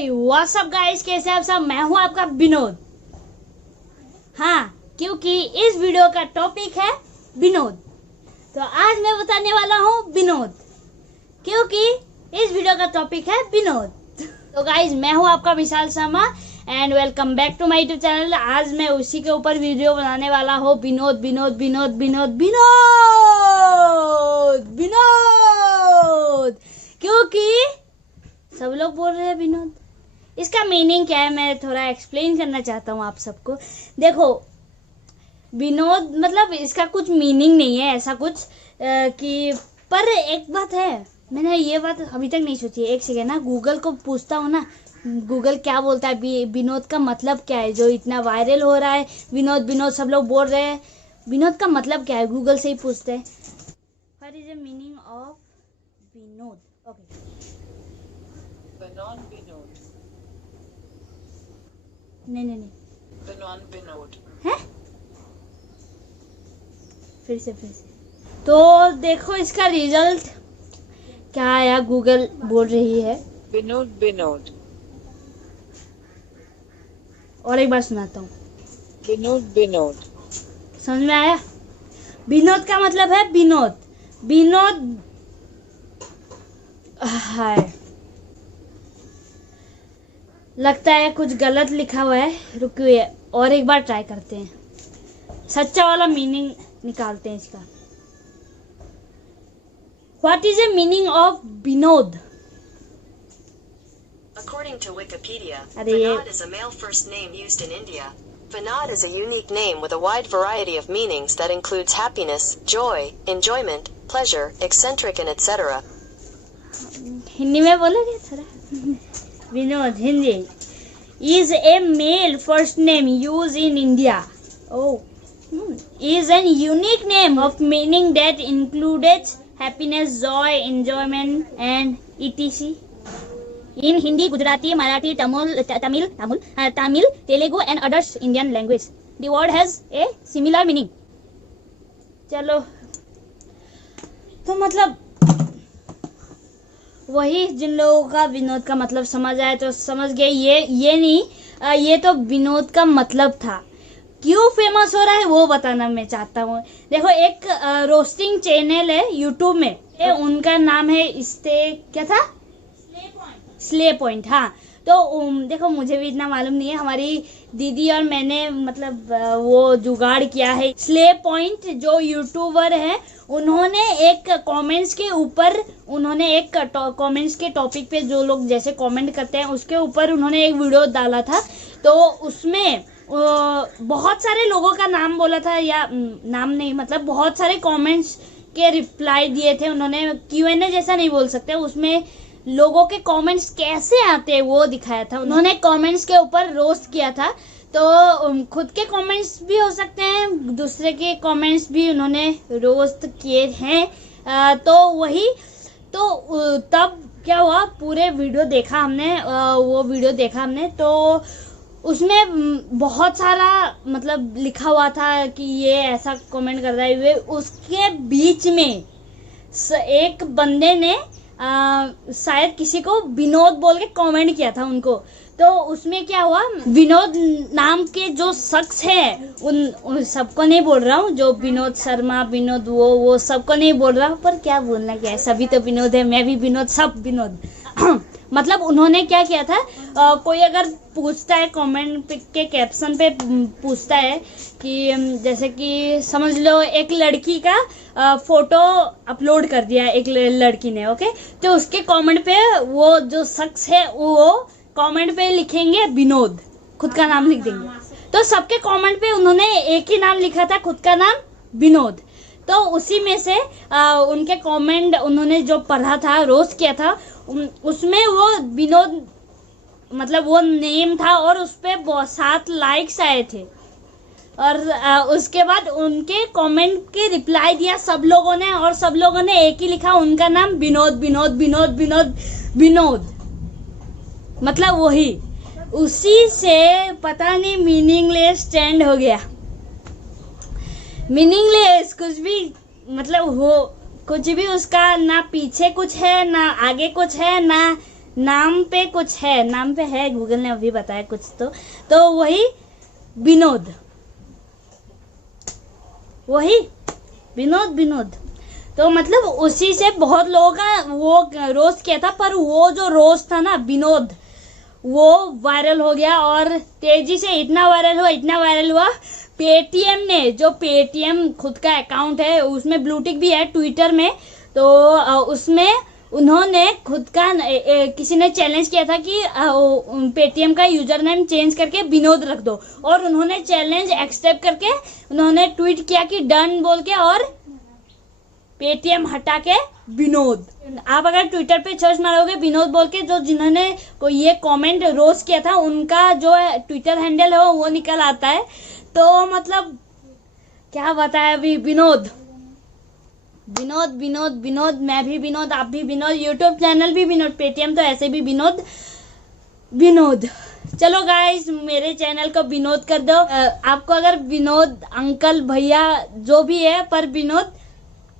What's up guys, कैसे आप सब। मैं हूं आपका विनोद। हाँ, क्योंकि इस वीडियो का टॉपिक है विनोद, तो आज मैं बताने वाला हूं विनोद, क्योंकि इस वीडियो का टॉपिक है विनोद। तो गाइस, मैं हूं आपका Vishal Sharma and welcome back to my YouTube channel. आज मैं उसी के ऊपर वीडियो बनाने वाला हूं, विनोद विनोद विनोद विनोद विनोद विनोद, क्योंकि सब लोग बोल रहे हैं विनोद। इसका मीनिंग क्या है, मैं थोड़ा एक्सप्लेन करना चाहता हूँ आप सबको। देखो, विनोद मतलब इसका कुछ मीनिंग नहीं है ऐसा कुछ कि, पर एक बात है, मैंने ये बात अभी तक नहीं सोची। एक सेकेंड ना, गूगल को पूछता हूँ ना, गूगल क्या बोलता है, विनोद का मतलब क्या है, जो इतना वायरल हो रहा है। विनोद विनोद सब लोग बोल रहे हैं, विनोद का मतलब क्या है, गूगल से ही पूछते हैं। What is the meaning of Vinod? Okay, Vinod. नहीं विनोद है, फिर से तो देखो इसका रिजल्ट क्या आया। गूगल बोल रही है विनोद। और एक बार सुनाता हूँ। विनोद समझ में आया? विनोद का मतलब है विनोद है। लगता है कुछ गलत लिखा हुआ है, रुकिए और एक बार ट्राई करते हैं, सच्चा वाला मीनिंग निकालते हैं इसका। What is the meaning of Vinod? According to Wikipedia, अरे Vinod is a male first name used in India. Vinod is a unique name with a wide variety of meanings that includes happiness, joy, enjoyment, pleasure, eccentric and etc. Hindi में बोलोगे थोड़ा? Vinod Hindi is a male first name used in India. Oh, is an unique name of meaning that includes happiness, joy, enjoyment and etc. In Hindi, Gujarati, Marathi, Tamil, Telugu and others Indian language, the word has a similar meaning. चलो, तो मतलब वही, जिन लोगों का विनोद का मतलब समझ आया तो समझ गए। ये नहीं, ये तो विनोद का मतलब था। क्यों फेमस हो रहा है वो बताना मैं चाहता हूँ। देखो, एक रोस्टिंग चैनल है यूट्यूब में, उनका नाम है क्या था, स्ले पॉइंट। हाँ, तो देखो, मुझे भी इतना मालूम नहीं है, हमारी दीदी और मैंने मतलब वो जुगाड़ किया है। स्ले पॉइंट जो यूट्यूबर है, उन्होंने एक कमेंट्स के ऊपर, उन्होंने एक कमेंट्स के टॉपिक पे जो लोग जैसे कमेंट करते हैं उसके ऊपर उन्होंने एक वीडियो डाला था। तो उसमें बहुत सारे लोगों का नाम बोला था, या नाम नहीं, मतलब बहुत सारे कमेंट्स के रिप्लाई दिए थे उन्होंने। Q&A जैसा नहीं बोल सकते, उसमें लोगों के कमेंट्स कैसे आते हैं वो दिखाया था। उन्होंने कमेंट्स के ऊपर रोस्ट किया था, तो खुद के कमेंट्स भी हो सकते हैं, दूसरे के कमेंट्स भी उन्होंने रोस्ट किए हैं। तो वही, तो तब क्या हुआ, पूरे वीडियो देखा हमने, वो वीडियो देखा हमने, तो उसमें बहुत सारा मतलब लिखा हुआ था कि ये ऐसा कमेंट कर रहा है। वे उसके बीच में एक बंदे ने शायद किसी को विनोद बोल के कमेंट किया था उनको। तो उसमें क्या हुआ, विनोद नाम के जो शख्स है, उन सबको नहीं बोल रहा हूँ, जो विनोद शर्मा, विनोद वो सबको नहीं बोल रहा हूँ, पर क्या बोलना क्या है, सभी तो विनोद है, मैं भी विनोद, सब विनोद। मतलब उन्होंने क्या किया था, कोई अगर पूछता है कमेंट के कैप्शन पे, पूछता है कि जैसे कि समझ लो एक लड़की का फोटो अपलोड कर दिया एक लड़की ने, ओके, तो उसके कमेंट पे वो जो शख्स है वो कमेंट पे लिखेंगे विनोद, खुद का नाम लिख देंगे। तो सबके कमेंट पे उन्होंने एक ही नाम लिखा था, खुद का नाम विनोद। तो उसी में से उनके कमेंट उन्होंने जो पढ़ा था, रोस्ट किया था, उसमें वो विनोद मतलब वो नेम था, और उस पे 7 लाइक्स आए थे। और उसके बाद उनके कमेंट के रिप्लाई दिया सब लोगों ने, और सब लोगों ने एक ही लिखा, उनका नाम विनोद विनोद विनोद विनोद विनोद, मतलब वही। उसी से पता नहीं मीनिंगलेस ट्रेंड हो गया। मीनिंगलेस कुछ भी मतलब हो, कुछ भी उसका ना पीछे कुछ है, ना आगे कुछ है, ना नाम पे कुछ है, नाम पे है, गूगल ने अभी बताया कुछ तो वही विनोद, वही विनोद। तो मतलब उसी से बहुत लोगों का वो रोस्ट किया था, पर वो जो रोस्ट था ना विनोद, वो वायरल हो गया और तेजी से इतना वायरल हुआ पेटीएम ने, जो पेटीएम खुद का अकाउंट है उसमें ब्लूटिक भी है ट्विटर में, तो उसमें उन्होंने खुद का किसी ने चैलेंज किया था कि पेटीएम का यूजर नेम चेंज करके विनोद रख दो, और उन्होंने चैलेंज एक्सेप्ट करके उन्होंने ट्वीट किया कि डन बोल के, और पेटीएम हटा के विनोद। आप अगर ट्विटर पे सर्च मारोगे विनोद बोल के, जो जिन्होंने को ये कमेंट रोस्ट किया था उनका जो ट्विटर हैंडल है वो निकल आता है। तो मतलब क्या बताया अभी, विनोद, मैं भी विनोद, आप भी विनोद, यूट्यूब चैनल भी विनोद, पेटीएम तो ऐसे भी विनोद। चलो गाइस, मेरे चैनल को विनोद कर दो। आपको अगर विनोद अंकल भैया जो भी है पर विनोद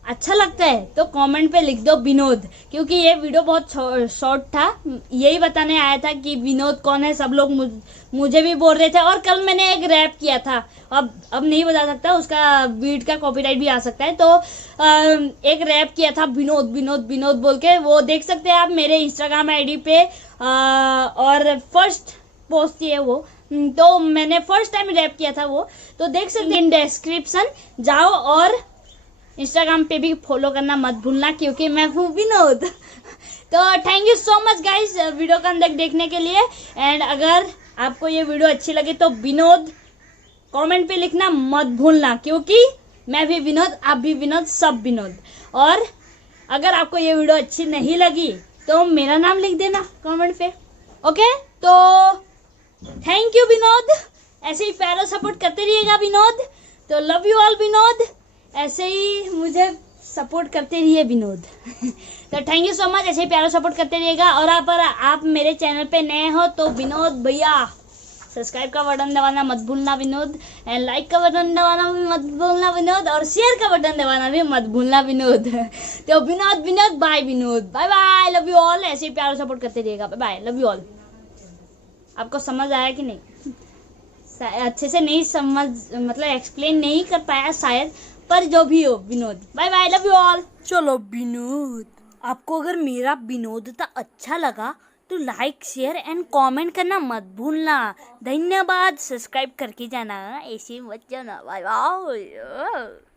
अच्छा लगता है तो कमेंट पे लिख दो विनोद, क्योंकि ये वीडियो बहुत शॉर्ट था, यही बताने आया था कि विनोद कौन है। सब लोग मुझे भी बोल रहे थे, और कल मैंने एक रैप किया था, अब नहीं बता सकता, उसका बीट का कॉपीराइट भी आ सकता है, तो एक रैप किया था विनोद बोल के, वो देख सकते हैं आप मेरे इंस्टाग्राम आईडी पे, और फर्स्ट पोस्ट थी वो, तो मैंने फर्स्ट टाइम रैप किया था वो, तो देख सकते हैं। इन डिस्क्रिप्शन जाओ और इंस्टाग्राम पे भी फॉलो करना मत भूलना, क्योंकि मैं हूँ विनोद। तो thank you so much guys video का अंदर देखने के लिए, एंड अगर आपको ये वीडियो अच्छी लगी तो विनोद कमेंट पे लिखना मत भूलना, क्योंकि मैं भी विनोद, आप भी विनोद, सब विनोद। और अगर आपको ये वीडियो अच्छी नहीं लगी तो मेरा नाम लिख देना कमेंट पे, ओके। तो थैंक यू विनोद, ऐसे ही प्यारा सपोर्ट करते रहिएगा विनोद। तो लव यू ऑल विनोद, ऐसे ही मुझे सपोर्ट करते रहिए विनोद। तो थैंक यू सो मच, ऐसे ही प्यारा सपोर्ट करते रहिएगा। और आप मेरे चैनल पे नए हो तो विनोद भैया सब्सक्राइब का बटन दबाना मत भूलना विनोद, एंड लाइक का बटन दबाना भी मत भूलना विनोद, और शेयर का बटन दबाना भी मत भूलना विनोद। तो Vinod bye Vinod, bye bye, love you all, ऐसे ही प्यारा सपोर्ट करते रहिएगा, bye bye, love you all. आपको समझ आया कि नहीं? अच्छे से नहीं समझ, मतलब एक्सप्लेन नहीं कर पाया शायद, पर जो भी हो Vinod, bye bye, love you all. चलो विनोद, आपको अगर मेरा विनोदता अच्छा लगा तो लाइक शेयर एंड कमेंट करना मत भूलना। धन्यवाद, सब्सक्राइब करके जाना, ऐसे मत जाना, बाय बाय।